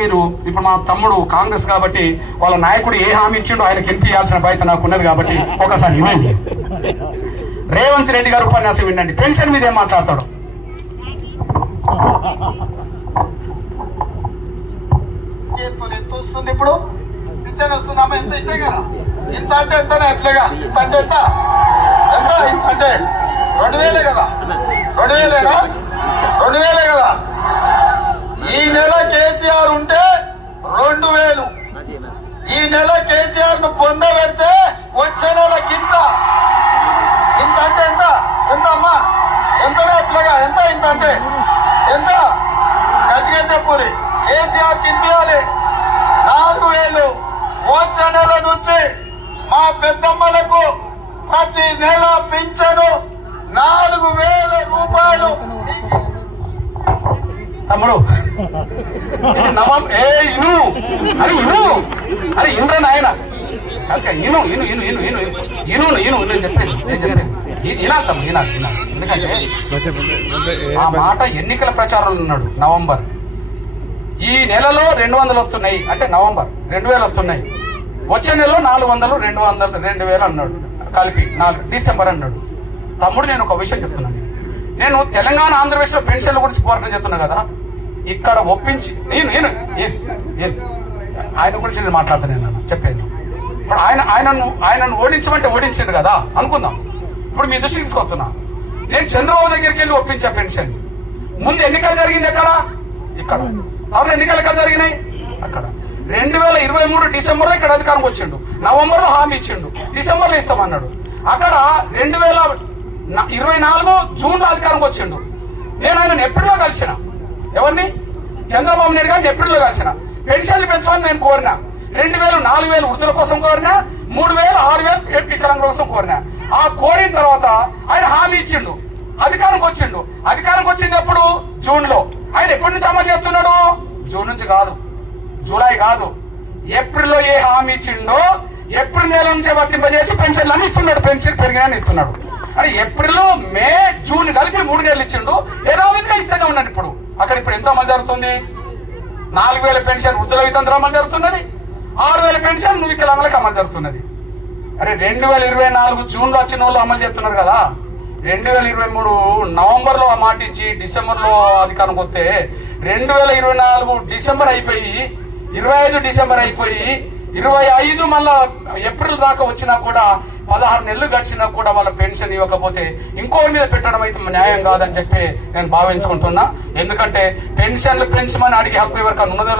మీరు ఇప్పుడు మా తమ్ముడు కాంగ్రెస్ కాబట్టి వాళ్ళ నాయకుడు ఏ హామీ ఇచ్చిండో ఆయనకి ఎంపియాల్సిన బాధ్యత నాకు ఉన్నది కాబట్టి ఒకసారి వినండి. రేవంత్ రెడ్డి గారు ఉపన్యాసం వినండి. పెన్షన్ మీద ఏం మాట్లాడతాడు? ఎంత వస్తుంది ఇప్పుడు? పింఛన్ వస్తుందమ్మా, ఎంత ఇస్తే కదా, ఇంత అంటే ఎంతనే అట్లేగా, ఇంత అంటే ఎంత ఎంత ఇంత అంటే 2000 కదా, 2000 2000 కదా. ఈ నెల కేసీఆర్ ఉంటే 2000, ఈ నెల కేసీఆర్ ను పొందబెడితే వచ్చే నెల కింద ఇంత అంటే ఎంత ఎంత అమ్మా, ఎంతనే అట్లేగా, ఎంత ఇంత అంటే ఎంత గట్టిగా చెప్పురి. కేసీఆర్ కింపియాలి 4000. వచ్చే నెల నుంచి మా పెద్దమ్మలకు ప్రతి నెల పింఛను 4000 రూపాయలు. తమ్ముడు నవం ఇను అరే ఇను అరే ఇంద్ర నాయన ఇను ఇను ఇను ఇను ఇను ఇను ఇను నేను చెప్పేది వినాలి తమ్ముడు, వినాలి వినాలి. ఎందుకంటే ఆ మాట ఎన్నికల ప్రచారంలో ఉన్నాడు. నవంబర్ ఈ నెలలో 200 వస్తున్నాయి అంటే నవంబర్ 2000 వస్తున్నాయి. వచ్చే నెలలో 400 200 2000 అన్నాడు కలిపి 4 డిసెంబర్ అన్నాడు. తమ్ముడు నేను ఒక విషయం చెప్తున్నాను. నేను తెలంగాణ ఆంధ్రప్రదేశ్లో పెన్షన్ల గురించి పోరాటం చేస్తున్నా కదా, ఇక్కడ ఒప్పించి నేను ఆయన గురించి నేను మాట్లాడుతున్నాను చెప్పాను. ఇప్పుడు ఆయనను ఓడించమంటే ఓడించాడు కదా అనుకుందాం. ఇప్పుడు మీ దృష్టికి తీసుకొస్తున్నా. నేను చంద్రబాబు దగ్గరికి వెళ్ళి ఒప్పించా పెన్షన్. ముందు ఎన్నికలు జరిగింది ఎక్కడ? ఇక్కడ. తర్వాత ఎన్నికలు ఎక్కడ జరిగినాయి? అక్కడ. 2023 డిసెంబర్లో ఇక్కడ అధికారంకి వచ్చిండు. నవంబర్లో హామీ ఇచ్చిండు, డిసెంబర్లో ఇస్తామన్నాడు. అక్కడ 2024 జూన్లో అధికారంకి వచ్చిండు. నేను ఆయన ఏప్రిల్లో కలిసిన. ఎవరిని? చంద్రబాబు నాయుడు గారిని ఏప్రిల్లో కలిసిన. పెన్షన్లు పెంచమని నేను కోరినా. 2000 4000 వృద్ధుల కోసం కోరినా, 3000 6000 వికలాంగుల కోసం కోరినా. ఆ కోరిన తర్వాత ఆయన హామీ ఇచ్చిండు, అధికారంకి వచ్చిండు. అధికారంకి వచ్చింది ఎప్పుడు? జూన్ లో. ఆయన ఎప్పటి నుంచి అమలు చేస్తున్నాడు? జూన్ నుంచి కాదు, జూలై కాదు, ఏప్రిల్లో ఏ హామీ ఇచ్చిండో ఏప్రిల్ నెల నుంచే వర్తింపజేసి పెన్షన్లు అన్ని ఇస్తున్నాడు. పెన్షన్ పెరిగినా ఇస్తున్నాడు. అది ఏప్రిల్ మే జూన్ కలిపి 3 నెలలు ఇచ్చిండు. ఏదో విధంగా ఇస్తూనే ఉన్నాడు. ఇప్పుడు ఎంత అమలు జరుగుతుంది? 4000 పెన్షన్ వృద్ధుల వితంత్రం అమలు జరుగుతున్నది. 6000 పెన్షన్ వికలాంగులకు అమలు జరుగుతున్నది. అరే 2024 జూన్ లో వచ్చిన వాళ్ళు అమలు చేస్తున్నారు కదా. 2023 నవంబర్ లో మాట ఇచ్చి డిసెంబర్ లో అధికారం వస్తే 2024 డిసెంబర్ అయిపోయి 25 డిసెంబర్ అయిపోయి 25 మళ్ళా ఏప్రిల్ దాకా వచ్చినా కూడా 16 నెలలు గడిచినా కూడా వాళ్ళ పెన్షన్ ఇవ్వకపోతే ఇంకోరి మీద పెట్టడం అయితే న్యాయం కాదని చెప్పి నేను భావించుకుంటున్నా. ఎందుకంటే పెన్షన్లు పెంచమని అడిగే హక్కు ఎవరికైనా ఉన్నదో